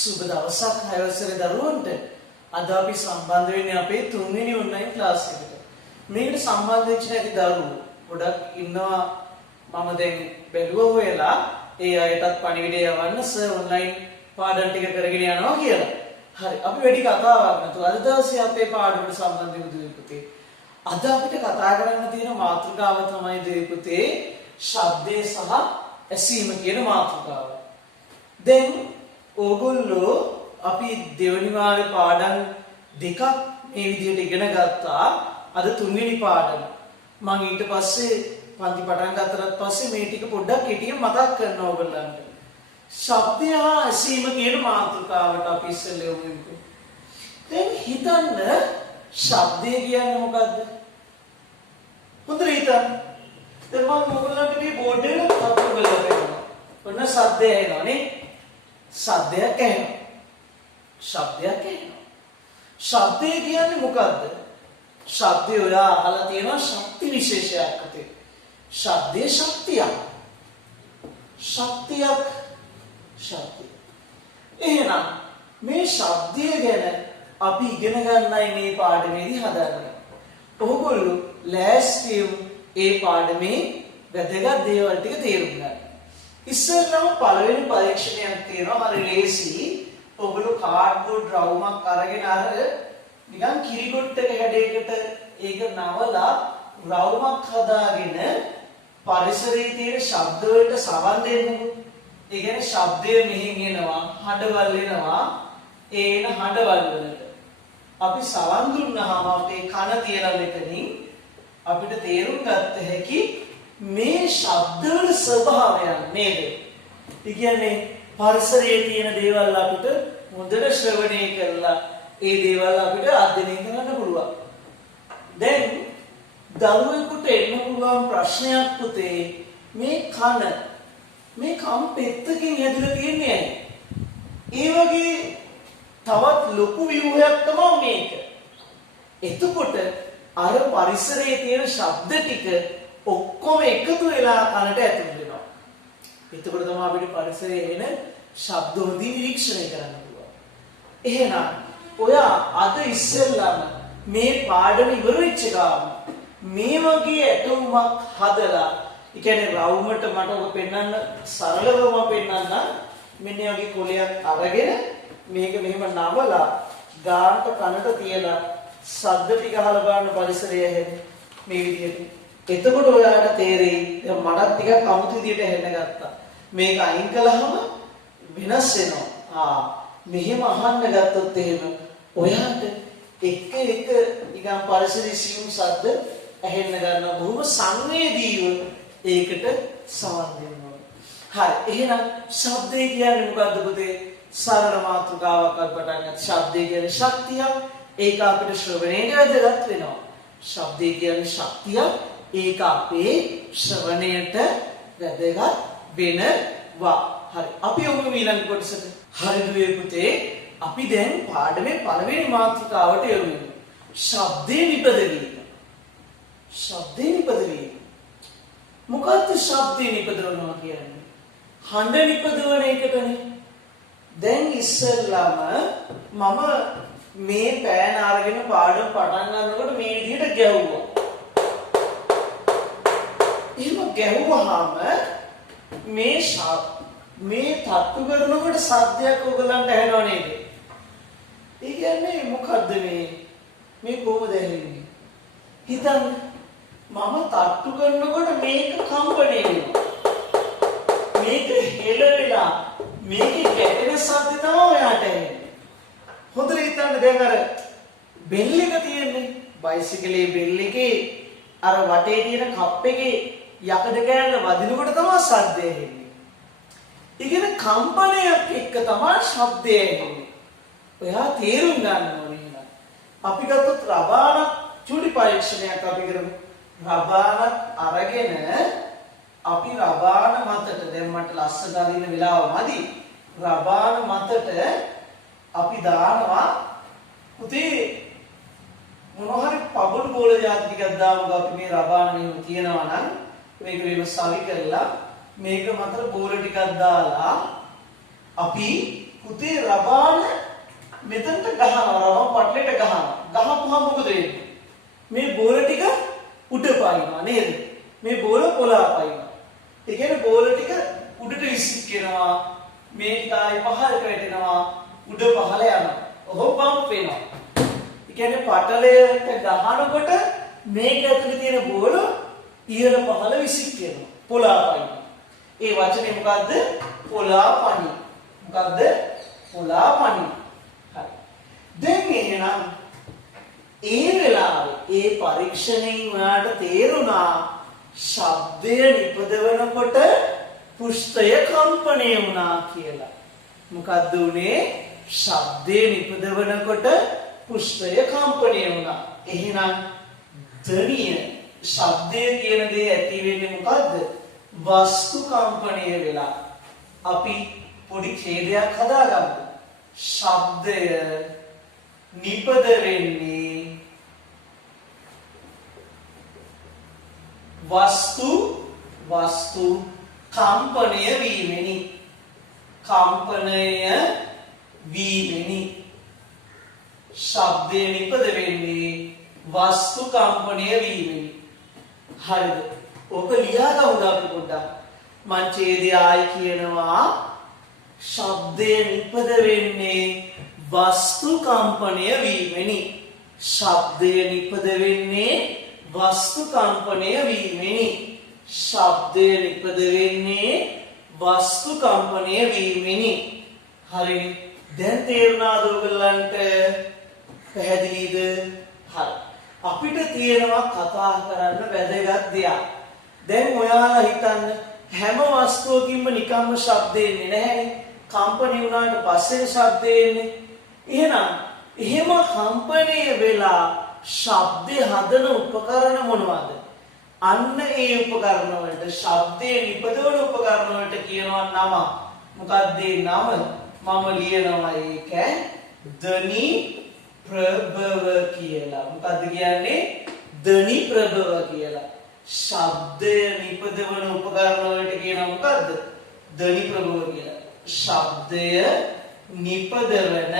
සුබ දවසක් 6 වසරේ දරුවන්ට. අද අපි සම්බන්ධ වෙන්නේ අපේ 3 වෙනි ඔන්ලයින් ක්ලාස් එකට. මේකට සම්බන්ධ වෙච්ච නැති දරුවෝ ගොඩක් ඉන්නවා. මම දැන් බැලුවා වෙලා ඒ අයටත් පණිවිඩය යවන්න සර් ඔන්ලයින් පාඩම් ටික කරගෙන යනවා කියලා. හරි අපි වැඩි කතාවක් නැතුව අද දවසේ අපේ පාඩමට සම්බන්ධ වෙමු දුවේ පුතේ. අද අපිට කතා කරන්න තියෙන මාතෘකාව තමයි දුවේ පුතේ ශබ්දය සහ ඇසීම කියන මාතෘකාව. දැන් ඕගොල්ලෝ අපි දෙවෙනි වාරේ පාඩම් දෙකක් මේ විදිහට ඉගෙන ගත්තා. අද තුන්වෙනි පාඩම. මම ඊට පස්සේ පන්ති පටන් ගත්තට පස්සේ මේ ටික පොඩ්ඩක් කෙටියෙන් මතක් කරනවා ඔයගොල්ලන්ට. ශබ්දය හා ඇසීම කියන මාතෘකාවට අපි ඉස්සෙල්ලා යමු. දැන් හිතන්න ශබ්දය කියන්නේ මොකද්ද? හොඳට හිතන්න. දැන් මම ඔයගොල්ලන්ට මේ බෝඩ් එකේ කතා කරලා ඔන්න ශබ්දය එනවා නේ. ශබ්දයක් ඇහෙනවා. ශබ්දයක් ඇහෙනවා. ශබ්දය කියන්නේ මොකද්ද? ශබ්දය ඔයා අහලා තියෙනවා ශක්ති විශේෂයක් අතේ. ශබ්දේ ශක්තියක්. ශක්තියක්. ශබ්දය. එහෙනම් මේ ශබ්දය ගැන අපි ඉගෙන ගන්නයි මේ පාඩමේදී හදන්නේ. ඔයගොල්ලෝ ලෑස්තිව ඒ පාඩමේ වැදගත් දේවල් ටික තේරුම් ගන්න. ඉස්සෙල්ලාම පළවෙනි පරීක්ෂණයක් තියෙනවා. හරි ලේසි. ඔයගොල්ලෝ කාඩ්බෝඩ් රවුමක් අරගෙන අර නිකන් කිරිගොට්ටක හැඩයකට ඒක නවලා රවුමක් හදාගෙන පරිසරයේ තියෙන ශබ්ද වලට සවන් දෙන්නකො. ඒ කියන්නේ ශබ්දය මෙහෙන් එනවා, හඬවල් එනවා. ඒන හඬවල් වලට අපි සවන් දුන්නාම අපේ කන තියලා මෙතනින් අපිට තේරුම් ගන්න හැකි මේ ශබ්දවල ස්වභාවයන් නේද? ඒ කියන්නේ පරිසරයේ තියෙන දේවල් අපිට හොඳට ශ්‍රවණය කරලා ඒ දේවල් අපිට අධ්‍යයනය කරන්න පුළුවන්. දැන් දරුවෙකුට එන්න පුළුවන් ප්‍රශ්නයක් පුතේ මේ කන මේ කම් පෙත්තකින් හැදලා තියන්නේ ඇයි? ඒ වගේ තවත් ලොකු ව්‍යුහයක් තමයි මේක. එතකොට අර පරිසරයේ තියෙන ශබ්ද ටික ඔක්කොම එකතු වෙලා කනට ඇතුල් වෙනවා. එතකොට තමයි අපිට පරිසරයේ එන ශබ්ද හොඳින් නිරීක්ෂණය කරන්න පුළුවන්. එහෙනම් ඔයා අද ඉස්සෙල්ලාම මේ පාඩම ඉවර වෙච්ච ගාම මේ වගේ ඇටුමක් හදලා, ඒ කියන්නේ රවුමට මට ඔක පෙන්වන්න සරලවම පෙන්වන්න මෙන්න වගේ කොලයක් අරගෙන මේක මෙහෙම නවලා ගානට කනට තියලා ශබ්ද ටික අහලා බලන්න පරිසරය ඇහෙන මේ විදිහට. එතකොට ඔයාලට තේරෙයි දැන් මටත් ටිකක් අමුතු විදිහට ඇහෙන්න ගත්තා. මේක අයින් කළාම වෙනස් වෙනවා. මෙහෙම අහන්න ගත්තොත් එහෙම ඔයාට එක නිකන් පරිසරයේ සියුම් ශබ්ද ඇහෙන්න ගන්නවා. බොහොම සංවේදීව ඒකට සවන් දෙනවා. හරි. එහෙනම් ශබ්දය කියන්නේ මොකද්ද පුතේ? සරල මාතෘකාවක් පටන් ගන්න. ශබ්දය කියන්නේ ශක්තියක්. ඒක අපිට ශ්‍රවණයට වැදගත් වෙනවා. ශබ්දය කියන්නේ ශක්තියක්. ඒක අපේ ශ්‍රවණයට වැදගත් වෙනවා. හරි. අපි යමු ඊළඟ කොටසට. හරි දුවේ පුතේ. අපි දැන් පාඩමේ පළවෙනි මාතෘකාවට යමු. ශබ්දේ නිපදවීම. ශබ්දේ නිපදවීම. මොකක්ද ශබ්දේ නිපදවනවා කියන්නේ? හඬ නිපදවන එකටනේ. දැන් ඉස්සෙල්ලාම මම මේ පෑන අරගෙන පාඩම පටන් ගන්නකොට මේ විදිහට ගැහුවා. එහෙම ගැහුවාම මේ තට්ටු කරනකොට සද්දයක් ඔයගලන්ට ඇහෙනව නේද? ඒ කියන්නේ මොකද්ද මේ කොහොමද ඇහෙන්නේ? හිතන්න මම තට්ටු කරනකොට මේක කම්පණය වෙනවා. මේක හෙලවිලා මේකේ ගැටෙන සද්ද තමයි ඔයාට ඇහෙන්නේ. හොඳට හිතන්න දැන් අර බෙල් එක තියෙන්නේ. බයිසිකලේ බෙල් එකේ අර වටේ තියෙන කප් එකේ යකඩ කෑල්ල වදිනකොට තමයි සද්දය එන්නේ. ඉගෙන කම්පනයක් එක්ක තමයි ශබ්දය එන්නේ. ඔයා තේරුම් ගන්න ඕනේ නේද? අපි ගත්තොත් රබානක් චුටි පරීක්ෂණයක් අපි කරමු. රබානක් අරගෙන අපි රබාන මතට දැන් මට ලස්සන දාන්න වෙලාව මදි. රබාන මතට අපි දානවා පුතේ මොනවා හරි පබල් බෝල જાති ටිකක් දාමුකෝ. අපි මේ රබාන මෙහෙම තියනවා නම් මේක වෙන සවි කරලා මේක මතට බෝල ටිකක් දාලා අපි පුතේ රබාන මෙතනට ගහනවා රබන් පටලෙට ගහනවා ගහපුවම මොකද වෙන්නේ මේ බෝල ටික උඩ පයින්නවා නේද මේ බෝල පොළා පයින්නවා ඒ කියන්නේ බෝල ටික උඩට විසිකෙනවා මේ තායි පහළට වැටෙනවා උඩ පහළ යනවා ඔහොම බම්ප් වෙනවා ඒ කියන්නේ පටලයට ගහනකොට මේක ඇතුලේ තියෙන බෝල ඉහළ පහළ විසිකෙනවා පොළා පයින්නවා ඒ වචනේ මොකද්ද පොළා පණි මොකද්ද පොළා පණි හරි දැන් එහෙනම් ඒ වෙලාවේ ඒ පරීක්ෂණයෙන් ඔයාලට තේරුණා ශබ්දය නිපදවනකොට පෘෂ්ඨය කම්පණය වුණා කියලා. මොකද්ද උනේ? ශබ්දය නිපදවනකොට පෘෂ්ඨය කම්පණය වුණා. එහෙනම් ධ්වනිය ශබ්දය කියන දේ ඇති වෙන්නේ මොකද්ද? වස්තු කම්පණය වෙලා. අපි පොඩි ඡේදයක් හදාගමු. ශබ්දය නිපද වෙන්නේ වස්තු කම්පණය වීමෙනි ශබ්දය නිපද වෙන්නේ වස්තු කම්පණය වීමෙනි හරිද ඔක ලියා ගමුද අපි පොඩ්ඩක් මං ඡේදය ආයි කියනවා ශබ්දය නිපද වෙන්නේ වස්තු කම්පණය වීමෙනි ශබ්දය නිපද වෙන්නේ වස්තු කම්පණය වීමෙනි ශබ්දය නිපද වෙන්නේ වස්තු කම්පණය වීමෙනි හරිනේ දැන් තේරුණාද ඔයගලන්ට පැහැදිලිද හරි අපිට තියෙනවා කතා කරන්න වැදගත් දෙයක් දැන් ඔයාලා හිතන්න හැම වස්තුවකින්ම නිකම්ම ශබ්ද එන්නේ නැහැනේ කම්පණය වුණාට පස්සේ ශබ්ද එන්නේ එහෙනම් එහෙම කම්පණය වෙලා ශබ්දය හදන උපකරණ මොනවද? අන්න ඒ උපකරණ වලට ශබ්දේ නිපදවන උපකරණ වලට කියනවා නම. මොකක්ද ඒ නම? මම ලියනවා ඒක ධ්වනි ප්‍රභව කියලා. මොකද්ද කියන්නේ? ධ්වනි ප්‍රභව කියලා. ශබ්දය නිපදවන උපකරණ වලට කියනවා මොකද්ද? ධ්වනි ප්‍රභව කියලා. ශබ්දය නිපදවන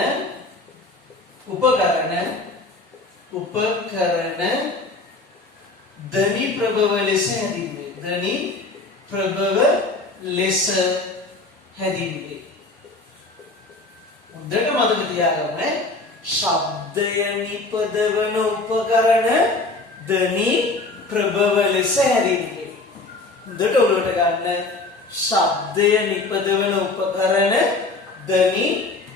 උපකරණ ධ්වනි ප්‍රභව ලෙස හැදින්වේ. ධ්වනි ප්‍රභව ලෙස හැදින්වේ. හොඳට මතක තියාගන්න ශබ්දය නිපදවන උපකරණ ධ්වනි ප්‍රභව ලෙස හැදින්වේ. හොඳට ඔලුවට ගන්න ශබ්දය නිපදවන උපකරණ ධ්වනි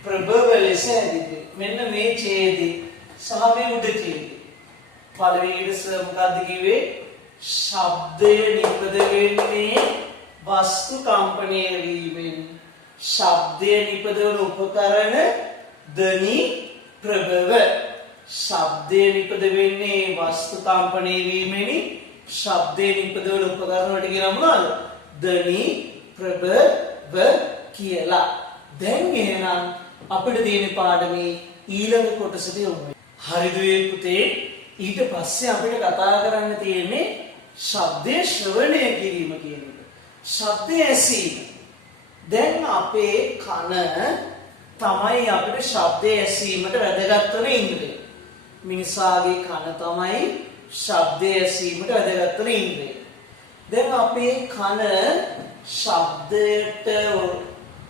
ප්‍රභව ලෙස හැදින්වේ. මෙන්න මේ ඡේදේ සහ මේ උඩ ඡේදේ පළවෙනිට මොකද්ද කිව්වේ ශබ්දය නිපද වෙන්නේ වස්තු කම්පණය වීමෙන් ශබ්දය නිපදවන උපකරණ ධ්වනි ප්‍රභව ශබ්දය නිපද වෙන්නේ වස්තු කම්පණය වීමෙනි ශබ්දය නිපදවන උපකරණ වලට කියනවා මොනවද ධ්වනි ප්‍රභව කියලා දැන් එහෙනම් අපිට තියෙන පාඩමේ ඊළඟ කොටසට යමු හරිද පුතේ ඊට පස්සේ අපිට කතා කරන්න තියෙන්නේ ශබ්දේ ශ්‍රවණය කිරීම කියන එක. ශබ්දය ඇසීම. දැන් අපේ කන තමයි අපිට ශබ්දය ඇසීමට වැදගත් වෙන ඉන්ද්‍රිය. මිනිසාගේ කන තමයි ශබ්දය ඇසීමට වැදගත් වෙන ඉන්ද්‍රිය. දැන් අපේ කන ශබ්දයට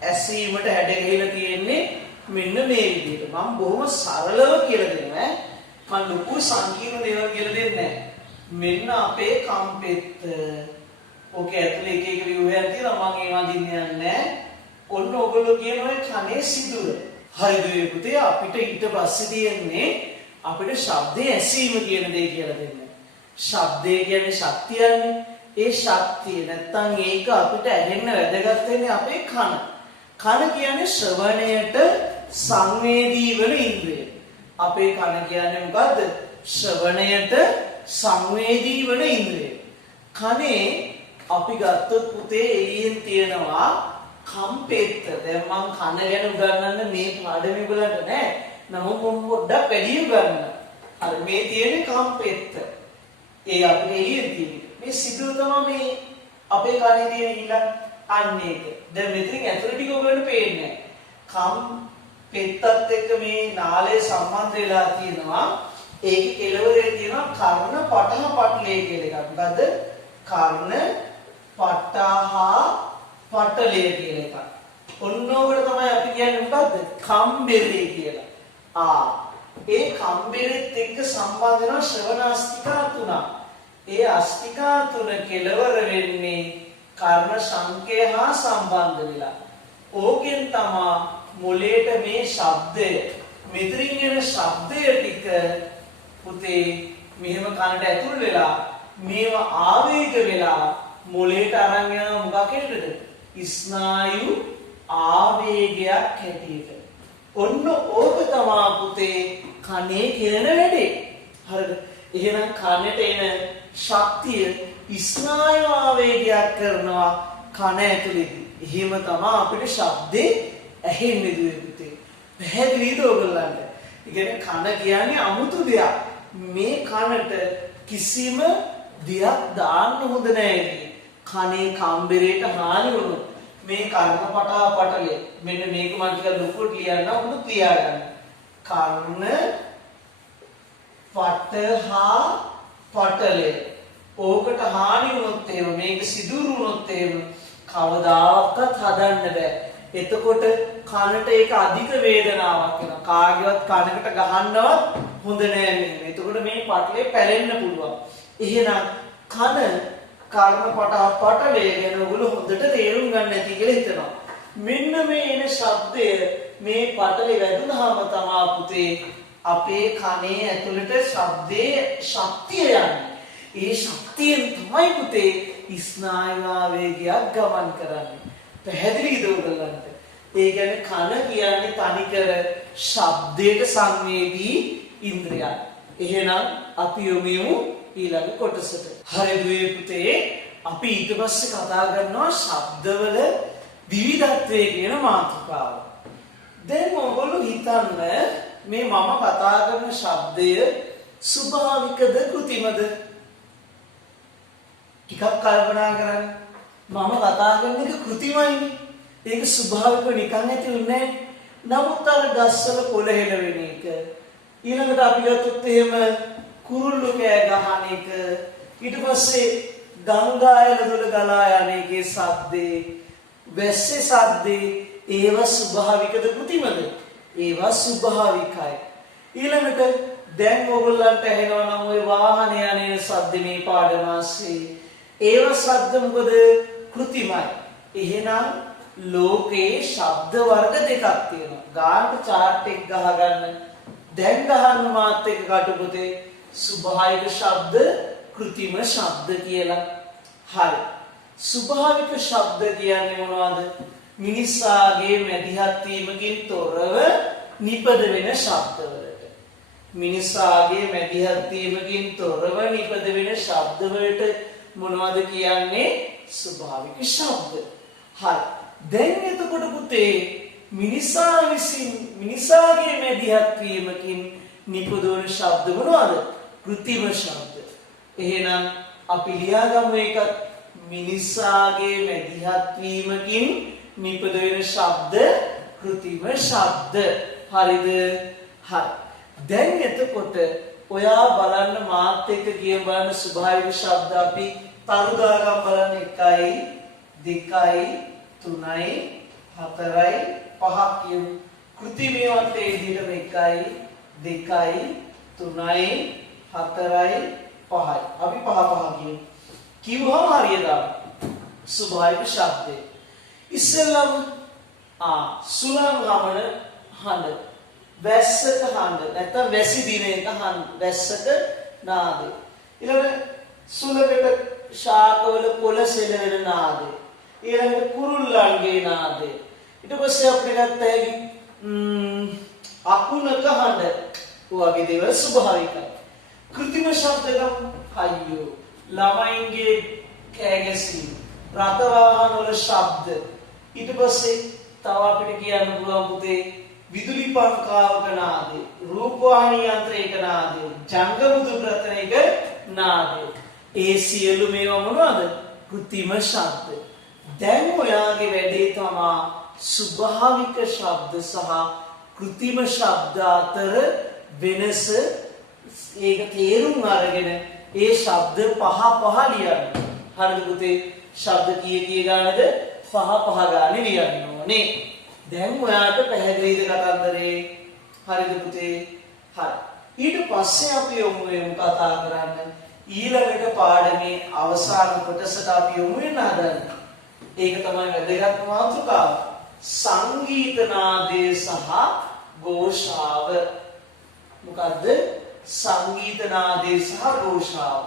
ඇසීමට හැඩගැහිලා තියෙන්නේ මෙන්න මේ විදිහට. මම බොහොම සරලව කියලා දෙනවා මම ලොකු සංකීර්ණ දේවල් කියලා දෙන්නේ නැහැ. මෙන්න අපේ කම්පෙත්ත. ඔකේ ඇතුලේ එක එක ව්‍යුහයන් තියෙනවා මම ඒවා දින්නේ නැහැ. ඔන්න ඔයගොල්ලෝ කියන ඔය කනේ සිදුර. හරිද පුතේ අපිට ඊට පස්සේ තියෙන්නේ අපිට ශබ්දයේ ඇසීම කියන දේ කියලා දෙන්න. ශබ්දය කියන්නේ ශක්තියන්නේ. ඒ ශක්තිය නැත්තම් ඒක අපිට ඇහෙන්න වැදගත් වෙන්නේ අපේ කන. කන කියන්නේ ශ්‍රවණයට සංවේදී වෙන ඉන්ද්‍රිය. අපේ කන කියන්නේ මොකද්ද? ශ්‍රවණයට සංවේදී වෙන ඉන්ද්‍රිය. කනේ අපි ගත්තොත් පුතේ එළියෙන් තියෙනවා කම්පෙත්ත. දැන් මම කන ගැන උගන්වන්න මේ පාඩමේ බලන්න නෑ. නමුත් මම පොඩ්ඩක් වැඩි උගන්වන්න. අර මේ තියෙන්නේ කම්පෙත්ත. ඒ අපේ එළියෙන් තියෙන්නේ. මේ සිදුව තමයි මේ අපේ කනේ තියෙන ඊළඟ අන්න ඒක. දැන් මෙතනින් ඇතුළට ටික ඔයගොල්ලන්ට පේන්නේ නැහැ. කම් පෙත්තත් එක්ක මේ නාලය සම්බන්ධ වෙලා තියෙනවා. ඒක කෙලවරේ තියෙනවා කර්ණ පඨහ පටලය කියලා එකක්. මොකද්ද? කර්ණ පඨහ පටලය කියලා එකක්. ඔන්නෝකට තමයි අපි කියන්නේ මොකද්ද? කම්බෙරේ කියලා. ඒ කම්බෙරෙත් එක්ක සම්බන්ධ වෙන ශ්‍රවණාස්තිකා තුන. ඒ අස්තිකා තුන කෙලවර වෙන්නේ කර්ණ සංකේ හා සම්බන්ධ වෙලා. ඕකෙන් තමයි මොලේට මේ ශබ්දය මෙතරින් එන ශබ්දය ටික පුතේ මෙහෙම කනට ඇතුල් වෙලා මේව ආවේග වෙලා මොලේට අරන් යන මොකක් හේතුද? ස්නායු ආවේගයක් හැටියට. ඔන්න ඕක තමයි පුතේ කනේ කෙරෙන වැඩේ. හරිද? එහෙනම් කනට එන ශක්තිය ස්නායු ආවේගයක් කරනවා කන ඇතුලේදී. එහෙම තමයි අපිට ශබ්දේ ඇහෙන්නේ දුවේ පුතේ. පැහැදිලිද ඔයගොල්ලන්ට? ඒ කියන්නේ කන කියන්නේ අමුතු දෙයක්. මේ කනට කිසිම දෙයක් දාන්න හොඳ නැහැ. කනේ කම්බරේට හානි වුණොත් මේ කර්ණපටා පටලේ මෙන්න මේක මම ටිකක් ලොකුට ලියන්න උඩ තියාගන්න. කර්ණ පටහා පටලේ. ඕකට හානි වුණොත් එහෙම මේක සිදුරු වුණොත් එහෙම කවදාවත් හදන්න බෑ. එතකොට කනට ඒක අධික වේදනාවක් වෙනවා. කාගේවත් කනකට ගහන්නවත් හොඳ නෑ මේ. එතකොට මේ පටලේ පැලෙන්න පුළුවන්. එහෙනම් කන කර්ණපටහ පටලේ ගැන ඔයගොල්ලෝ හොඳට තේරුම් ගන්න ඇති කියලා හිතනවා. මෙන්න මේ එන ශබ්දය මේ පටලේ වැදුනහම තමයි පුතේ අපේ කනේ ඇතුළට ශබ්දයේ ශක්තිය යන්නේ. ඒ ශක්තියෙන් තමයි පුතේ ස්නායු ආවේගයක් ගමන් කරන්නේ. පැහැදිලිද ඔයගොල්ලන්ට? ඒ කියන්නේ කන කියන්නේ තනිකර ශබ්දයට සංවේදී ඉන්ද්‍රියක්. එහෙනම් අපි යොමු ඊළඟ කොටසට. හරි දුවේ පුතේ අපි ඊට පස්සේ කතා කරනවා ශබ්දවල විවිධත්වය කියන මාතෘකාව. දැන් ඔයගොල්ලෝ හිතන්න මේ මම කතා කරන ශබ්දය ස්වභාවිකද කෘතිමද? ටිකක් කල්පනා කරන්න. මම කතා කරන එක කෘතිමයිනේ. ඒක ස්වභාවිකව නිකන් ඇති වෙන්නේ නැහැ. නමුත් අර ගස්වල කොළ හෙල වෙන එක. ඊළඟට අපි ගත්තොත් එහෙම කුරුල්ලෝ කෑ ගහන එක. ඊට පස්සේ ගංගායල දොළ ගලා යන එකේ ශබ්දේ, වැස්සේ ශබ්දේ ඒවා ස්වභාවිකද කෘතිමද? ඒවා ස්වභාවිකයි. ඊළඟට දැන් ඕගොල්ලන්ට ඇහෙනවා නම් ওই වාහන යන ශබ්ද මේ පාඩමාස්සේ ඒවා ශබ්ද මොකද? කෘතිමයි. එහෙනම් ලෝකේ ශබ්ද වර්ග දෙකක් තියෙනවා. ගානට chart එක ගහගන්න. දැන් ගහන්න මාත් එක්ක කටුපතේ ස්වභාවික ශබ්ද, කෘතිම ශබ්ද කියලා. හරි. ස්වභාවික ශබ්ද කියන්නේ මොනවද? මිනිසාගේ මැදිහත් වීමකින් තොරව නිපද වෙන ශබ්දවලට. මිනිසාගේ මැදිහත් වීමකින් තොරව නිපද වෙන ශබ්දවලට මොනවද කියන්නේ? ස්වභාවික ශබ්ද. හරි. දැන් එතකොට පුතේ මිනිසා විසින් මිනිසාගේ මැදිහත් වීමකින් නිපදවන ශබ්ද මොනවද? කෘතිම ශබ්ද. එහෙනම් අපි ලියාගමු එකක්. මිනිසාගේ මැදිහත් වීමකින් නිපද වෙන ශබ්ද කෘතිම ශබ්ද. හරිද? හරි. දැන් එතකොට ඔයා බලන්න මාත් එක්ක කියමු බලන්න ස්වභාවික ශබ්ද අපි තරුදාගම් බලන්න 1යි 2යි 3යි 4යි 5ක් කියමු. කෘතිමේවත් ඒ විදිහටම 1යි 2යි 3යි 4යි 5යි. අපි 5 කියමු. කිව්වම හරියට ස්වභාවික ශබ්දේ. ඉස්සෙල්ලම සුළං ගමන හඬ. වැස්සක හඬ. නැත්නම් වැසි දිනේක හඬ. වැස්සක නාදය. ඊළඟ සුළකට ශාකවල කොළ සෙලවෙන නාදය. ඊළඟට කුරුල්ලන්ගේ නාදය. ඊට පස්සේ අපිට ගත්ත හැකි අකුණක හඬ. ඔයගේ දේවල් ස්වභාවිකයි. කෘතිම ශබ්ද ගමු. අයියෝ ළමයින්ගේ කෑ ගැසීම, රථ වාහන වල ශබ්ද. ඊට පස්සේ තව අපිට කියන්න පුළුවන් පුතේ විදුලි පංකාවක නාදය, රූපවාහිනී යන්ත්‍රයක නාදය, ජංගම දුරතනයක නාදය. ඒ සියලු මේවා මොනවද? කෘතිම ශබ්ද. දැන් ඔයාගේ වැඩේ තමයි ස්වභාවික ශබ්ද සහ કૃතිම ශබ්ද අතර වෙනස ඒක තේරුම් අරගෙන ඒ ශබ්ද පහ පහ ලියන්න. හරිද පුතේ? ශබ්ද කී ගානද? පහ පහ ගානේ ලියන්න ඕනේ. දැන් ඔයාට පැහැදිලිද කතන්දරේ? හරිද පුතේ? හරි. ඊට පස්සේ අපි යමු කතා කරන්න ඊළඟට පාඩමේ අවසාන කොටසට අපි යමු වෙන හදන්නේ. ඒක තමයි වැදගත් මාතෘකාව. සංගීත නාදය සහ ഘോഷාව. මොකද්ද? සංගීත නාදය සහ ഘോഷාව.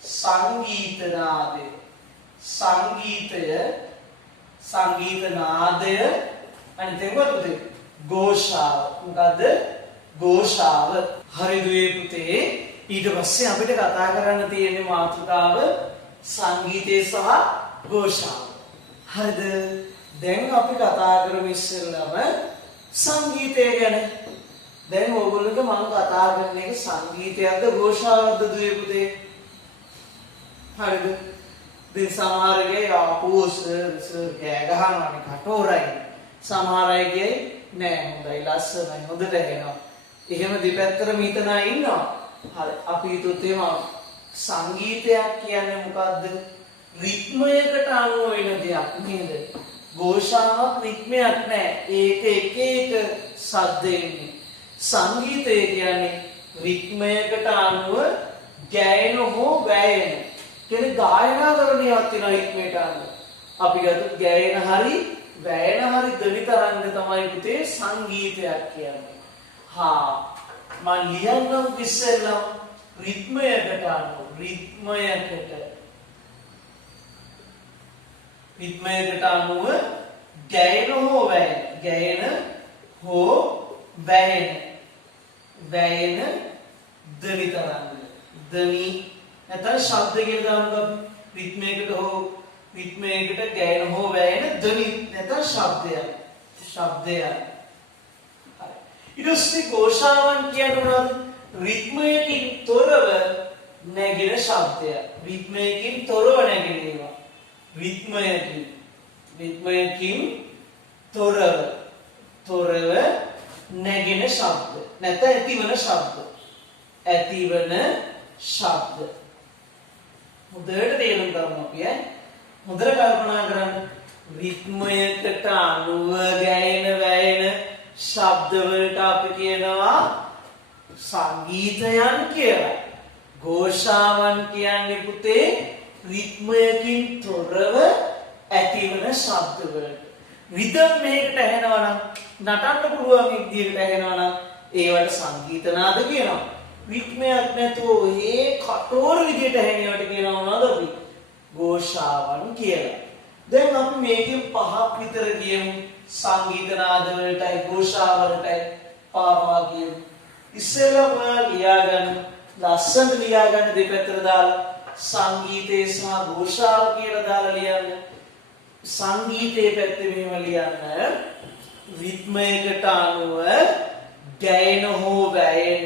සංගීත නාදය. සංගීතය සංගීත නාදය අනිත් එක මොකද? ഘോഷාව. මොකද්ද? ഘോഷාව. හරිද පුතේ? ඊට පස්සේ අපිට කතා කරන්න තියෙන මාතෘකාව සංගීතය සහ ഘോഷාව. හරිද? දැන් අපි කතා කරමු ඉස්සෙල්ලාම සංගීතය ගැන. දැන් ඕගොල්ලෝට මම කතා කරන එක සංගීතයක්ද ഘോഷාවක්ද දුවේ පුතේ? හරිද? දැන් සමහර අය ආපෝ සර් කෑ ගහනවානේ කටෝරයි. සමහර අය කියයි නෑ හොඳයි ලස්සනයි හොඳට ඇහෙනවා. එහෙම දෙපැත්තටම හිතන අය ඉන්නවා. හරි අපි හිතුවොත් එහෙම සංගීතයක් කියන්නේ මොකද්ද? රිද්මයකට අනුව වෙන දෙයක් නේද? ഘോഷාවක් රිද්මයක් නෑ. ඒක එක ශබ්ද එන්නේ. සංගීතය කියන්නේ රිද්මයකට අනුව ගැයෙන හෝ වැයෙන. කියන්නේ ගායනා කරණයක් තියෙන රිද්මයට අනුව. අපි ගත්තොත් ගැයෙන හරි වැයෙන හරි ධ්වනි තරංග තමයි පුතේ සංගීතයක් කියන්නේ. හා මම ලියන්නම් ඉස්සෙල්ලා රිද්මයකට අනුව රිද්මයකට අනුව ගැයෙන හෝ වැයෙන ධ්වනි තරංග. ධ්වනි නැත්නම් ශබ්ද කියලා දාමුකෝ. රිද්මයකට ගැයෙන හෝ වැයෙන ධ්වනි නැත්නම් ශබ්දය. ඊට පස්සේ ഘോഷාවන් කියන්නේ මොනවද? රිද්මයකින් තොරව නැගෙන ශබ්දය. රිද්මයකින් තොරව නැගෙන ඒවා. රිද්මයකින් තොරව නැගෙන ශබ්ද. නැත්නම් ඇතිවන ශබ්ද. හොඳට තේරුම් ගන්න අපි හොඳට කල්පනා කරන්න. රිද්මයකට අනුව ගැයෙන වැයෙන ශබ්ද වලට අපි කියනවා සංගීතයන් කියලා. ഘോഷාවන් කියන්නේ පුතේ රිද්මයකින් තොරව ඇතිවන ශබ්ද වලට. රිද්ම් මේකට ඇහෙනවා නම් නටන්න පුළුවන් විදිහකට ඇහෙනවා නම් ඒවට සංගීත නාද කියනවා. රිද්මයක් නැතුව ඒ කටෝර විදිහට ඇහෙනවට කියනවා මොනවද අපි? ഘോഷාවන් කියලා. දැන් අපි මේකෙන් පහක් විතර කියමු. සංගීත නාද වලටයි ഘോഷාව වලටයි පහ කියමු. ඉස්සෙල්ලාම ලියාගන්න ලස්සනට ලියාගන්න දෙපැත්තට දාලා සංගීතය සහ ഘോഷාව කියලා දාලා ලියන්න. සංගීතයේ පැත්තේ මෙහෙම ලියන්න. රිද්මයකට අනුව ගැයෙන හෝ වැයෙන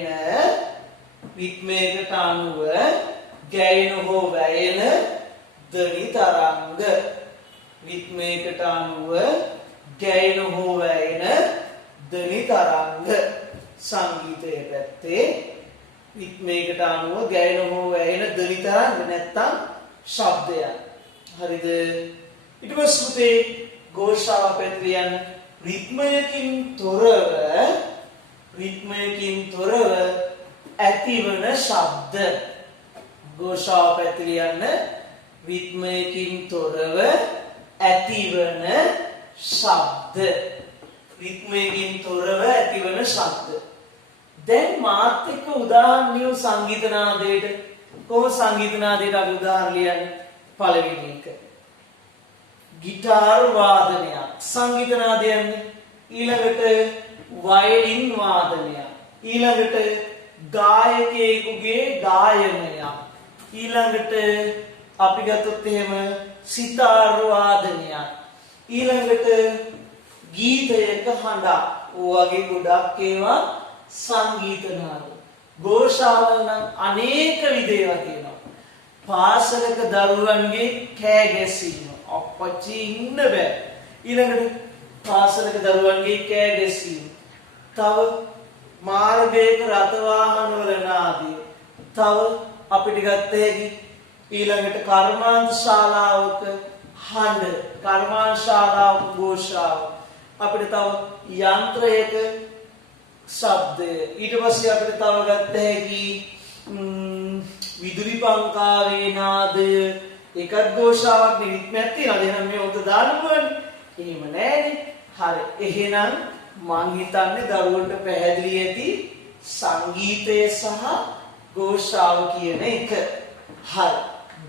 ධ්වනි තරංග. රිද්මයකට අනුව ගැයෙන හෝ වැයෙන ධ්වනි තරංග. සංගීතයේ පැත්තේ රිද්මයකට අනුව ගැයෙන හෝ වැයෙන ධ්වනි තරංග නැත්තම් ශබ්දයක්. හරිද? ඊට පස්සේ ഘോഷාව පැත්තේ යන රිද්මයකින් තොරව ඇතිවන ශබ්ද. ഘോഷාව පැත්තේ යන රිද්මයකින් තොරව ඇතිවන ශබ්ද. දැන් මාත් එක්ක උදාහරණ ලියමු සංගීත නාදයට. කොහොම සංගීත නාදයට අපි උදාහරණ ලියන්නේ? පළවෙනි එක ගිටාර් වාදනයක් සංගීත නාදයක්. ඊළඟට වයලින් වාදනයක්. ඊළඟට ගායකයෙකුගේ ගායනයක්. ඊළඟට අපි ගත්තොත් එහෙම සිතාර් වාදනයක්. ඊළඟට ගීතයක හඬක්. ඔයගේ ගොඩක් ඒවා සංගීත නාද. ഘോഷාවල් නම් අනේක විදේවා තියෙනවා. පාසලක දරුවන්ගේ කෑ ගැසීම අප්පච්චි ඉන්න බෑ. ඊළඟට පාසලක දරුවන්ගේ කෑ ගැසීම. තව මාර්ගයක රථ වාහන වල නාදය. තව අපිට ගත්ත හැකි ඊළඟට කර්මාන්ත ශාලාවක හඬ, කර්මාන්ත ශාලාවක ഘോഷාව. අපිට තව යන්ත්‍රයක ශබ්දය. ඊට පස්සේ අපිට තව ගත්ත හැකි විදුලි පංකාවේ නාදය. ඒකත් ഘോഷාවක් නිරිත්මයක් තියෙනවා. එහෙනම් මේ උත දාන්න පුළුවන්. එහෙම නෑනේ. හරි. එහෙනම් මං හිතන්නේ දරුවන්ට පැහැදිලි ඇති සංගීතය සහ ഘോഷාව කියන එක. හරි.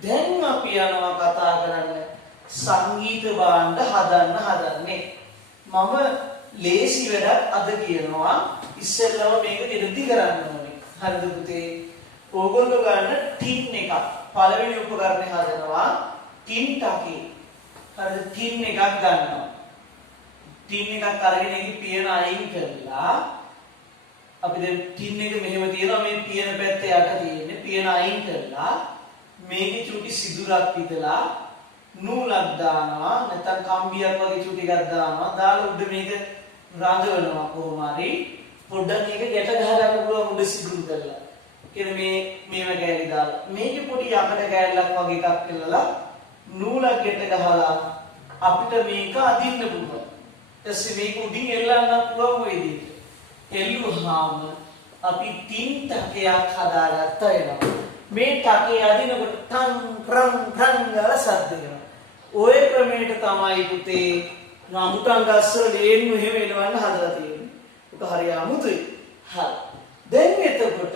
දැන් අපි යනවා කතා කරන්න සංගීත භාණ්ඩ හදන්නේ. මම ලේසි වැඩක් අද කියනවා. ඉස්සෙල්ලාම මේක නිර්දි කරන්න ඕනේ. හරිද පුතේ? ඕගොල්ලෝ ගන්න ටින් එකක්. පළවෙනි උපකරණය හදනවා ටින් ටකේ. හරිද? ටින් එකක් ගන්නවා. ටින් එකක් අරගෙන ඒකේ පියන අයින් කරලා අපි දැන් ටින් එක මෙහෙම තියනවා. මේ පියන පැත්ත යට තියෙන්නේ. පියන අයින් කරලා මේකේ චුටි සිදුරක් විදලා නූලක් දානවා. නැත්නම් කම්බියක් වගේ චුටි එකක් දානවා. දාලා උඩ මේක රඳවනවා කොහොම හරි. පොඩ්ඩක් මේක ගැට ගහ ගන්න පුළුවන් උඩ සිදුරු කරලා. මේව ගෑලි දාලා මේකේ පොඩි යකඩ ගෑල්ලක් වගේ එකක් කරලා නූලක් ගැට ගහලා අපිට මේක අදින්න පුළුවන්. ඊටසේ මේක උඩින් එල්ලන්න පුළුවන් ඔය විදිහට. එල්ලුවාම අපි ටින් ටකයක් හදාගත්තා වෙනවා. මේ ටකේ අදිනකොට ටන් ක්‍රම් ක්‍රම් ගාලා සද්ද වෙනවා. ඔය ක්‍රමයට තමයි පුතේ රාමුටන් ගස්වල ලේන්නු එහෙම එලවන්න හදලා තියෙන්නේ. ඒක හරිය අමුතුයි. හරි. දැන් එතකොට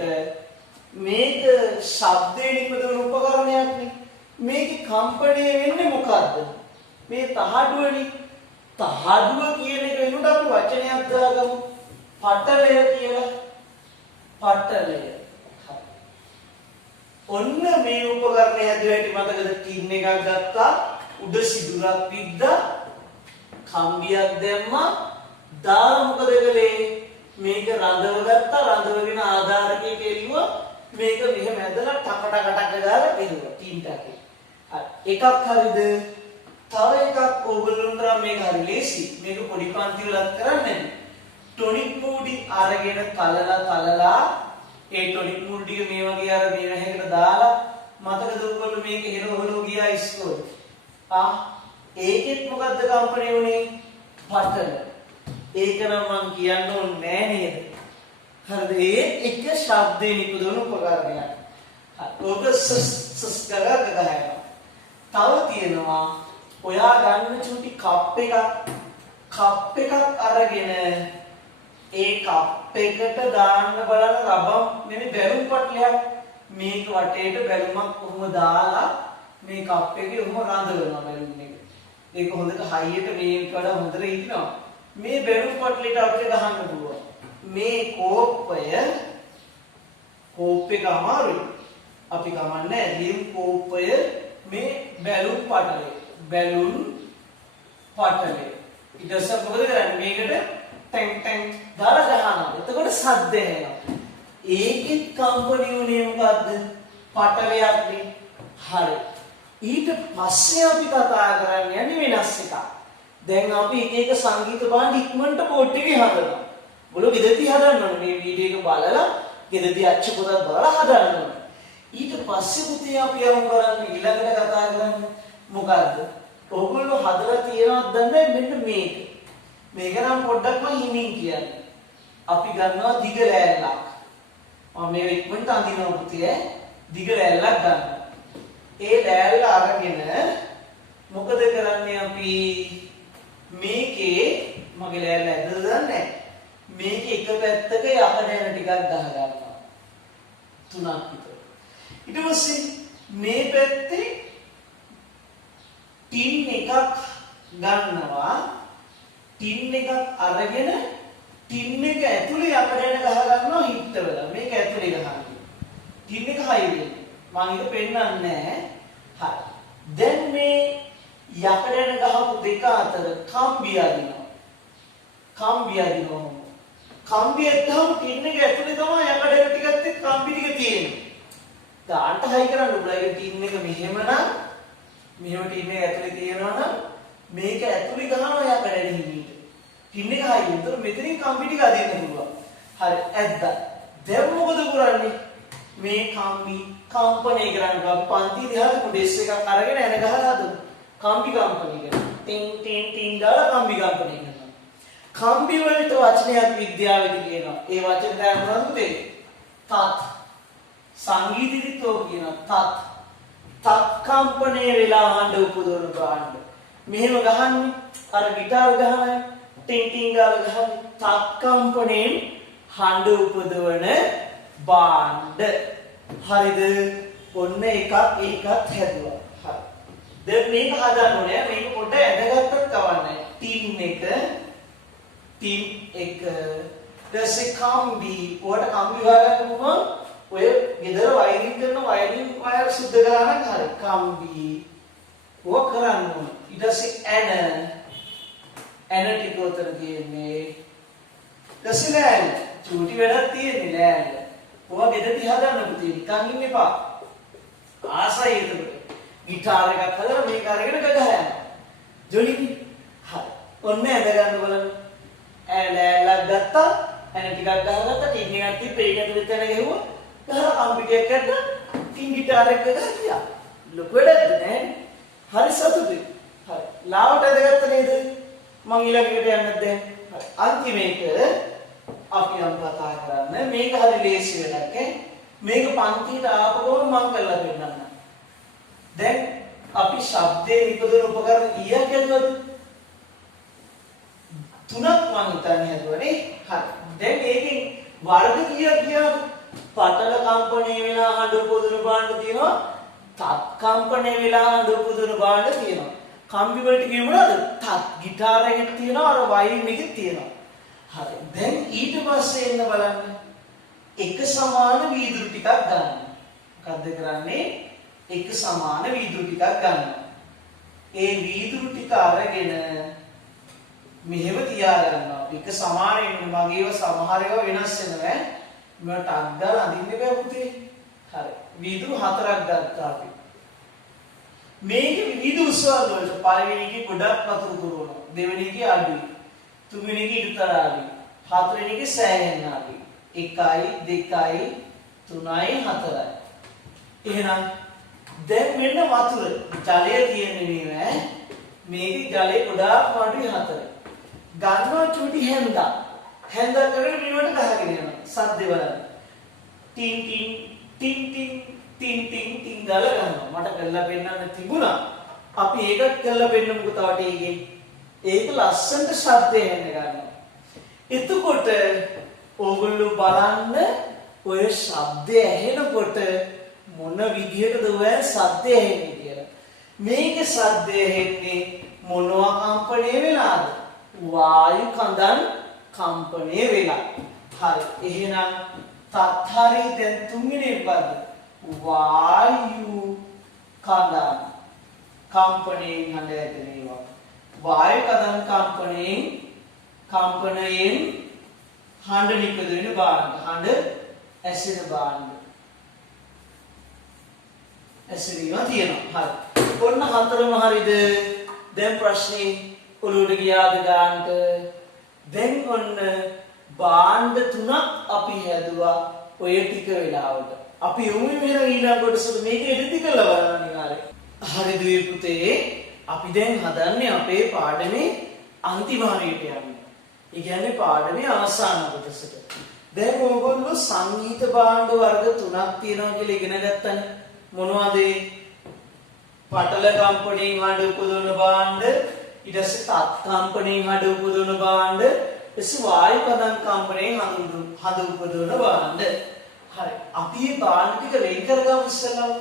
මේක ශබ්දේ නිපදවන උපකරණයක් නේ. මේකේ කම්පණය වෙන්නේ මොකද්ද? මේ තහඩුවනේ. තහඩුව කියන එක වෙනුවට අපි වචනයක් දාගමු. පටලය කියලා. පටලය. ඔන්න මේ උපකරණය හැදුවට මතකද ටින් එකක් ගත්තා. උඩ සිදුරක් විද්දා. කම්බියක් දැම්මා. දාලා මොකද කළේ? මේක රඳව ගත්තා. රඳවගෙන ආධාරකයක එල්ලුවා. මේක මෙහෙම ඇදලා ටක ටක ටක ගාලා බිඳුවා ටින් ටකේ. හරි. එකක් හරිද? තව එකක් ඕගොල්ලන්ට මේක හරි ලේසි. මේක පොඩි පන්ති වලත් කරන්නේ. ටොනික් මූඩි අරගෙන කලලා ඒ ටොනික් මූඩි ටික මේ වගේ අර මේ වැහකට දාලා මතකද ඔයගොල්ලෝ මේක හෙලවලෝ ගියා ඉස්කෝලේ. ඒකෙත් මොකද්ද කම්පණය වුනේ? පටල. ඒක නම් මං කියන්න ඕනේ නෑ නේද? හරිද? ඒ එක ශබ්දේ නිපදවන උපකරණයක්. ඔබ සස් ගගගහනවා. තව තියෙනවා ඔයා ගන්න චූටි කප් එකක් අරගෙන ඒ කප් එකට දාන්න බලන රබම් නෙමෙයි බැලුම් පටලයක් මේක වටේට බැලුමක් කොහොම දාලා මේ කප් එකේ කොහොම රඳවනවා බැලුම් එක. ඒක හොඳට හයියට මේකට වඩා හොඳට ඉන්නවා. මේ බැලුම් පටලෙට අපිට ගහන්න පුළුවන්. මේ කෝප්පේ අමාරුයි. අපි කමන්නේ ලියුම් කෝප්පය මේ බැලුම් පටලේ. ඊට පස්සේ මොකද කරන්නේ? මේකට ටැන් ටැන් දාලා ගහනවා. එතකොට සද්ද එනවා. ඒකෙත් කම්පණය වුණේ මොකද්ද? පටලයක් නේ. හරි. ඊට පස්සේ අපි කතා කරන්නේ වෙනස් එකක්. දැන් අපි එක සංගීත භාණ්ඩ ඉක්මනට බෝඩ් එකේ හදනවා. මොළො ගෙදරදී හදන්න ඕනේ. මේ වීඩියෝ එක බලලා ගෙදරදී අච්චු පොතක් බලලා හදන්න ඕනේ. ඊට පස්සේ පුතේ අපි යමු කරන්නේ ඊළඟට කතා කරන්නේ මොකද්ද? ඔයගොල්ලෝ හදලා තියනවද දන්නේ මෙන්න මේක. මේක නම් පොඩ්ඩක් මම හිමින් කියන්නේ. අපි ගන්නවා දිග ලෑල්ලක්. මම මේ ඉක්මනට අඳිනවා පුතේ. දිග ලෑල්ලක් ගන්නවා. ඒ ලෑල්ල අරගෙන මොකද කරන්නේ අපි? මේකේ මගේ ලෑල්ල ඇදලා දාන්නේ. මේක එක පැත්තක යකඩ යන ටිකක් ගහ ගන්නවා. 3ක් විතර. ඊට පස්සේ මේ පැත්තේ ටින් එකක් ගන්නවා. ටින් එකක් අරගෙන ටින් එක ඇතුලේ යකඩ යන ගහ ගන්නවා හිටවලා. මේක ඇතුලේ ගහන්නේ. ටින් එක හයි වෙන්නේ. මම ඒක පෙන්නන්නේ නැහැ. හරි. දැන් මේ යකඩ යන ගහපු දෙක අතර කම්බිය අදිනවා. කම්බිය ගහම ටින් එක ඇතුලේ තමයි යකඩ යන ටිකත් එක්ක කම්බි ටික තියෙන්නේ. දාන්න හයි කරන්න උඹලා ඒක ටින් එක මෙහෙමනම් මෙහෙම ටින් එක ඇතුලේ තියෙනවා නම් මේක ඇතුලේ ගහනවා යකඩ යන හිමීට. පින් එක හයි වෙනතොර මෙතනින් කම්බි ටික අදින්න පුළුවන්. හරි ඇද්දා. දැන් මොකද කරන්නේ? මේ කම්බි කම්පණය කරන්න අපි පන්ති දිහාට ඩෙස් එකක් අරගෙන එන ගහලා හදමු. කම්බි කම්පණය කරනවා. ටින් ටින් ටින් දාලා කම්බි කම්පණය කරනවා. කම්බි වලට වචනයක් විද්‍යාවේදී කියනවා. ඒ වචන දැන් මොනවද පුතේ? තත්. සංගීතෙදිත් ඔය කියනවා තත්. තත් කම්පණය වෙලා හඬ උපදවන භාණ්ඩ. මෙහෙම ගහන්නේ අර ගිටාර ගහනයි ටින් ටින් ගාලා ගහන්නේ තත් කම්පණයෙන් හඬ උපදවන භාණ්ඩ. හරිද? ඔන්න එකක් ඒකත් හැදුවා. හරි. දැන් මේක හදන්න ඕනේ. මේක පොඩ්ඩ ඇදගත්තත් කවන්නේ. ටින් එක දැසේ කම්බි ඔයාලට කම්බි හොයාගන්න පුළුවන්. ඔය ගෙදර වයරින් කරන වයරින් වයර් සුද්ධ කරලා නම් හරි. කම්බි ඔය කරන්න ඕනේ. ඊට පස්සේ ඇන ටික උතර කියන්නේ. දැසේ නෑ චූටි වැඩක් තියෙන්නේ නෑ. ඔයා ගෙදරදී හදන්න පුතේ නිකන් ඉන්න එපා. ආසයි එතකොට. ගිටාර එකක් හදලා මේක අරගෙන ගහ යනවා. ජොලිනි. හරි. ඔන්න ඇඳ ගන්න බලන්න. ඇලක් ගත්තා. ඇන ටිකක් ගහගත්තා. ටින් එකක් තිබ්බේ ඒක ඇතුලේ තැන ගැහුවා. ගහලා කම්පියුටර් එකකට ටින් ගිටාර එක ගහලා. ලොකු වැඩක්ද නෑ. හරි සතුටුයි. හරි. ලාවට ඇඳගත්ත නේද? මං ඊළඟට යන්නත් දැන්. හරි. අන්තිම එක අපි නම් කතා කරන්නේ මේක හරි ලේසි වැඩක් ඈ. මේක පන්තියට ආපුවම මම කරලා දෙන්නම්. දැන් අපි ශබ්දේ නිපදවන උපකරණ කීයක් හදුවද? 3ක් මම හිතන්නේ හදුවනේ. හරි. දැන් මේකෙන් වර්ග කීයක් කියවද? පටල කම්පණය වෙලා හඬ උපදවන භාණ්ඩ තියෙනවා. තත් කම්පණය වෙලා හඬ උපදවන භාණ්ඩ තියෙනවා. කම්බි වලට කියමු නේද? තත් ගිටාර එකක් තියෙනවා අර වයරින් එකක් තියෙනවා. හරි. දැන් ඊට පස්සේ එන්න බලන්න. එක සමාන වීදුරු ටිකක් ගන්න. මොකද්ද කරන්නේ? එක සමාන වීදුරු ටිකක් ගන්න. ඒ වීදුරු ටික අරගෙන මෙහෙම තියා ගන්නවා. එක සමාන වෙන්නේ මගේව සමහර ඒවා වෙනස් වෙනවා. මට අද්දලා අඳින්න බෑ පුතේ. හරි. වීදුරු 4ක් ගත්තා අපි. මේකේ වීදුරු ස්වර වලට පළවෙනි එකේ ගොඩක් වතුර පුරවනවා. දෙවෙනි එකේ අඩුයි. තුන්වෙනි එකේ ඊටතර අඩුයි. හතරවෙනි එකේ සෑහෙන්න අඩුයි. 1යි 2යි 3යි 4යි. එහෙනම් දැන් මෙන්න වතුර ජලය තියෙන්නේ නේ. මේකේ ජලය ගොඩාක් අඩුයි 4. ගන්නවා චුටි හැන්දා. හැන්දා කරගෙන මෙවට ගහගෙන යනවා. සද්ද බලන්න. Tin tin tin tin tin tin tin ගාලා ගන්නවා. මට කළා පෙන්නන්න තිබුණා. අපි ඒකත් කළා පෙන්නමුකෝ තවට ඒකේ. ඒක ලස්සනට ශබ්දය එන්න ගන්නවා. එතකොට ඕගොල්ලෝ බලන්න ඔය ශබ්දය ඇහෙනකොට මොන විදිහටද ඔය ශබ්දය ඇහෙන්නේ කියලා. මේකේ ශබ්දය ඇහෙන්නේ මොනවා කම්පණය වෙලාද? වායු කඳන් කම්පණය වෙලා. හරි. එහෙනම් තත්හරි දැන් තුන්වෙනි පද වායු කඳන් කම්පණයෙන් හඬ ඇදෙනවා. වායු කඳන් කම්පණයෙන් හඬ නිපදවෙන භාණ්ඩ. හඬ ඇසෙන භාණ්ඩ. ඇසෙනවා තියෙනවා. හරි. ඔන්න හතරම හරිද? දැන් ප්‍රශ්නේ ඔළුවට ගියාද ගන්නට? දැන් ඔන්න භාණ්ඩ 3ක් අපි හැදුවා ඔය ටික වෙලාවට. අපි යමු මෙහෙර ඊළඟ කොටසට මේක එඩිටි කරලා බලන්න අනිවාර්යයෙන්. හරි දුවේ පුතේ. අපි දැන් හදන්නේ අපේ පාඩමේ අන්තිම හරියට යන්න. ඒ කියන්නේ පාඩමේ අවසාන කොටසට. දැන් ඕගොල්ලෝ සංගීත භාණ්ඩ වර්ග 3ක් තියෙනවා කියලා ඉගෙන ගත්තනේ. මොනවද ඒ? පටල කම්පණයෙන් හඬ උපදවන භාණ්ඩ, ඊට පස්සේ තත් කම්පණයෙන් හඬ උපදවන භාණ්ඩ, ඊටසේ වායු කඳන් කම්පණයෙන් හඬ උපදවන භාණ්ඩ. හරි. අපි මේ භාණ්ඩ ටික වෙන් කරගමු ඉස්සෙල්ලා.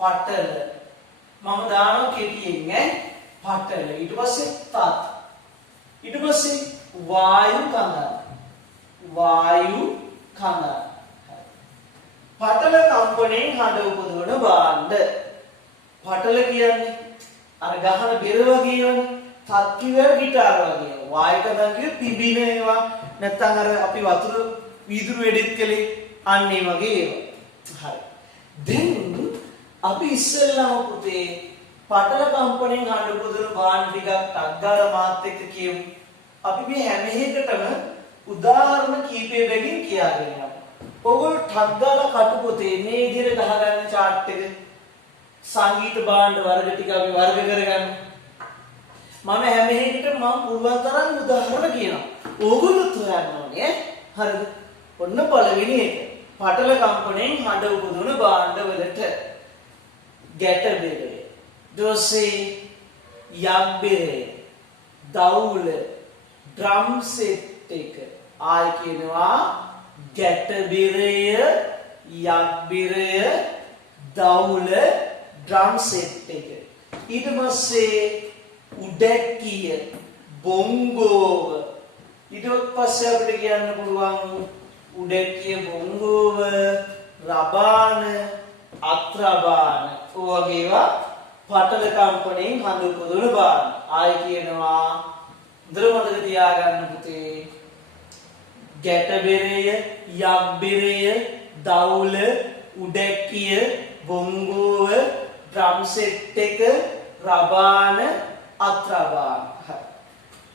පටල මම දානවා කෙටියෙන් ඈ. පටල ඊට පස්සේ තත් ඊට පස්සේ වායු කඳ. පටල කම්පණයෙන් හඬ උපදවන භාණ්ඩ. පටල කියන්නේ අර ගහන බෙර වගේ ඒවානේ. තත් කිව්ව ගිටාර වගේ. වායු කඳන් කිව්ව පිඹින ඒවා. නැත්නම් අර අපි වතුර වීදුරු වෙඩෙත් කලේ අන්න ඒ වගේ ඒවා. හරි. දැන් අපි ඉස්සෙල්ලාම පුතේ පටල කම්පණයෙන් හඬ උපදවන භාණ්ඩ ටිකක් ටක් ගාලා මාත් එක්ක කියමු. අපි මේ හැම එකටම උදාහරණ කීපයකින් කියාගෙන යනවා. ඔයගොල්ලෝ ටක් ගාලා කටුපොතේ මේ විදිහට ගහගන්න chart එක සංගීත භාණ්ඩ වර්ග ටික අපි වර්ග කරගන්න. මම හැම එකකටම මම පුළුවන් තරම් උදාහරණ කියනවා. ඕගොල්ලොත් හොයන්න ඕනේ. හරිද? ඔන්න පළවෙනි එක. පටල කම්පණයෙන් හඬ උපදවන භාණ්ඩ වලට ගැට බෙරය, දොසේ, යබ්බෙරය, දවුල, ඩ්‍රම් සෙට් එක. ආයි කියනවා ගැට බෙරය, යබ්බෙරය, දවුල, ඩ්‍රම් සෙට් එක. ඊට පස්සේ උඩැක්කිය, බොංගෝව. ඊට පස්සේ අපිට කියන්න පුළුවන් උඩැක්කිය, බොංගෝව, රබාන, අත්රබාන. ඔය වගේ ඒවා පටල කම්පණයෙන් හඬ උපදවන බාන. ආයි කියනවා හොඳට මතක තියාගන්න පුතේ. ගැට බෙරය, යබ්බෙරය, දවුල, උඩැක්කිය, බොංගෝව, ඩ්‍රම් සෙට් එක, රබාන, අත්රබාන.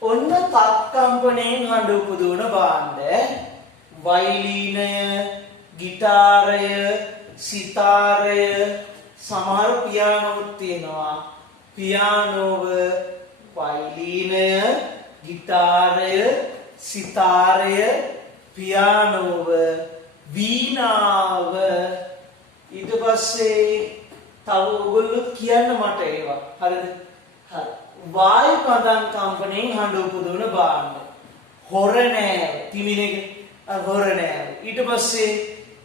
ඔන්න තත් කම්පණයෙන් හඬ උපදවන භාණ්ඩ. වයලීනය, ගිටාරය, සිතාරය, සමහර පියානෝත් තියෙනවා. පියානෝව, වයලීනය, ගිටාරය, සිතාරය, පියානෝව, වීණාව. ඊට පස්සේ තව ඔයගොල්ලෝ කියන්න මට ඒවා. හරිද? හරි. වායු පදන් කම්පණයෙන් හඬ උපදවන භාණ්ඩ. හොරණෑව, තිමිනෙක හොරණෑව. ඊට පස්සේ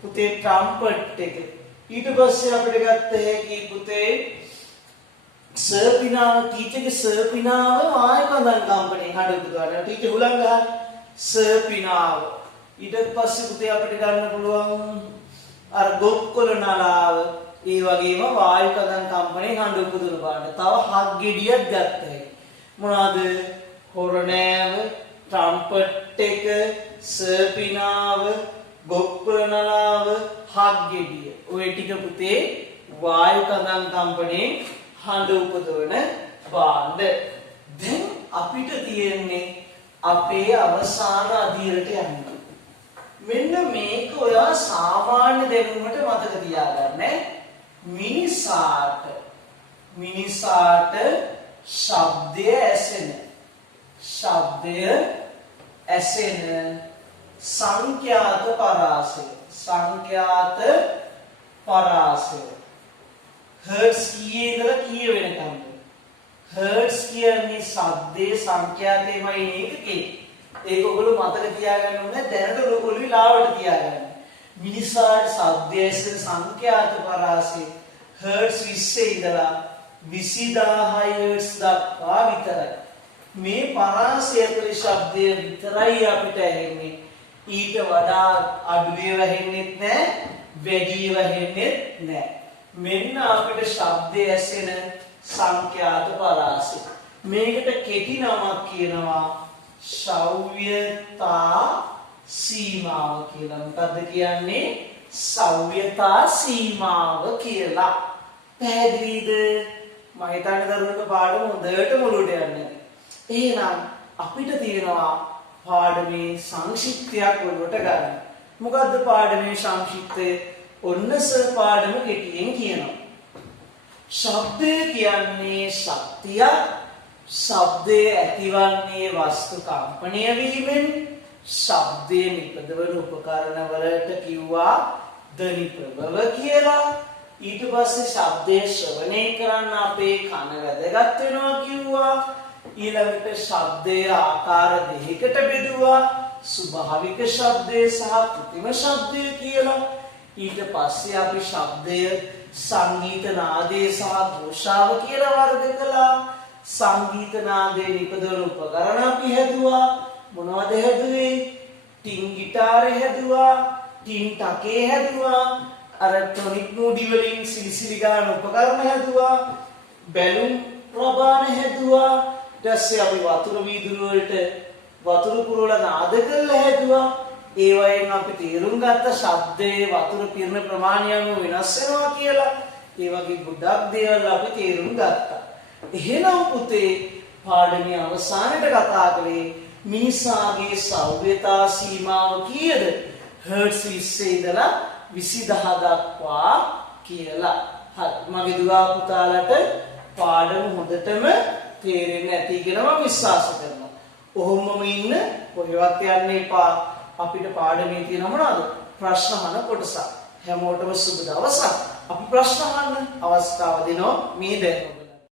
පුතේ ට්‍රම්පට් එක. ඊට පස්සේ අපිට ගත්ත හැකි පුතේ සර්පිනාව, ටීචර්ගේ සර්පිනාව වායු පදන් කම්පණයෙන් හඬ උපදවන. ටීචර් හුලං ගහන සර්පිනාව. ඊට පස්සේ පුතේ අපිට ගන්න පුළුවන් අර ගොක්කොල නලාව. ඒ වගේම වායු පදන් කම්පණයෙන් හඬ උපදවන භාණ්ඩ. තව හක් ගෙඩියක් ගත්තා. මොනවාද? හොරණෑව, ට්‍රම්පට් එක, සර්පිනාව, ගොක්කොල නලාව, හක් ගෙඩිය. ඔය ටික පුතේ වායු පදන් කම්පණයෙන් හඬ උපදවන භාණ්ඩ. දැන් අපිට තියෙන්නේ අපේ අවසාන අදියරට යන්න. මෙන්න මේක ඔයා සාමාන්‍ය දැනුමට මතක තියාගන්න. මිනිසාට ශබ්දය ඇසෙන සංඛ්‍යාත පරාසය හර්ට්ස් කීයේ ඉඳලා කීය වෙනකම්ද? හර්ට්ස් කියන්නේ ශබ්දයේ සංඛ්‍යාතයමයි ඒකකේ. ඒක ඔයගොල්ලෝ මතක තියාගන්න ඕනේ. දැනට ඔයගොල්ලෝ ලාවට තියාගන්න. මිනිසාට ශබ්දය ඇසෙන සංඛ්‍යාත පරාසය හර්ට්ස් 20 ඉඳලා 20000 හර්ට්ස් දක්වා විතරයි. මේ පරාසය ඇතුලේ ශබ්දය විතරයි අපිට ඇහෙන්නේ. ඊට වඩා අඩුවේ වැහෙන්නෙත් නැහැ, වැඩිව වැහෙන්නෙත් නැහැ. මෙන්න අපිට ශබ්දය ඇසෙන සංඛ්‍යාත පරාසය. මේකට කෙටි නමක් කියනවා ශ්‍රව්‍යතා සීමාව කියලා. මොකද්ද කියන්නේ? ශ්‍රව්‍යතා සීමාව කියලා. පැහැදිලිද? මම හිතන්නේ දරුවන්ට පාඩම හොඳට මුලට යන්නේ. එහෙනම් අපිට තියෙනවා පාඩමේ සංක්ෂිප්තයක් වලට ගන්න. මොකද්ද පාඩමේ සංක්ෂිප්තය? ඔන්න සර් පාඩම කෙටියෙන් කියනවා. ශබ්දය කියන්නේ ශක්තියක්. ශබ්දය ඇතිවන්නේ වස්තු කම්පණය වීමෙන්. ශබ්දය නිපදවන උපකරණ වලට කිව්වා ධ්වනි ප්‍රභව කියලා. ඊට පස්සේ ශබ්දය ශ්‍රවණය කරන්න අපේ කන වැදගත් වෙනවා කිව්වා. ඊළඟට ශබ්දය ආකාර දෙකකට බෙදුවා. ස්වභාවික ශබ්දය සහ කෘත්‍රිම ශබ්දය කියලා. ඊට පස්සේ අපි ශබ්දය සංගීත නාදය සහ ഘോഷාව කියලා වර්ග කළා. සංගීත නාදයේ නිපදවන උපකරණ අපි හැදුවා. මොනවද හැදුවේ? ටින් ගිටාරය හැදුවා, ටින් ටකේ හැදුවා, අර ටොනික් මූඩි වලින් සිලිසිලි ගන්න උපකරණ හැදුවා, බැලුම් රබාන හැදුවා. ඊට පස්සේ අපි වතුර වීදුරු වලට වතුර පුරවලා නාද කරලා හැදුවා. ඒ වයින් අපි තේරුම් ගත්ත ශබ්දයේ වතුර පිරෙන ප්‍රමාණය අනුව වෙනස් වෙනවා කියලා. ඒ වගේ ගොඩක් දේවල් අපි තේරුම් ගත්තා. එහෙනම් පුතේ පාඩමේ අවසානයේ කතා කළේ මිනිසාගේ සෞම්‍යතා සීමාව කීයද? හර්ට්ස් 20 ඉඳලා 20000 දක්වා කියලා. හරි. මගේ දුව පුතාලට පාඩම හොඳටම තේරෙන්නේ නැති කියලා මම විශ්වාස කරනවා. ඔහොමම ඉන්න කොහෙවත් යන්න එපා. අපිට පාඩමේ තියෙන මොනවද? ප්‍රශ්න අහන කොටස. හැමෝටම සුබ දවසක්. අපි ප්‍රශ්න අහන්න අවස්ථාව දෙනවා මේ දැන්.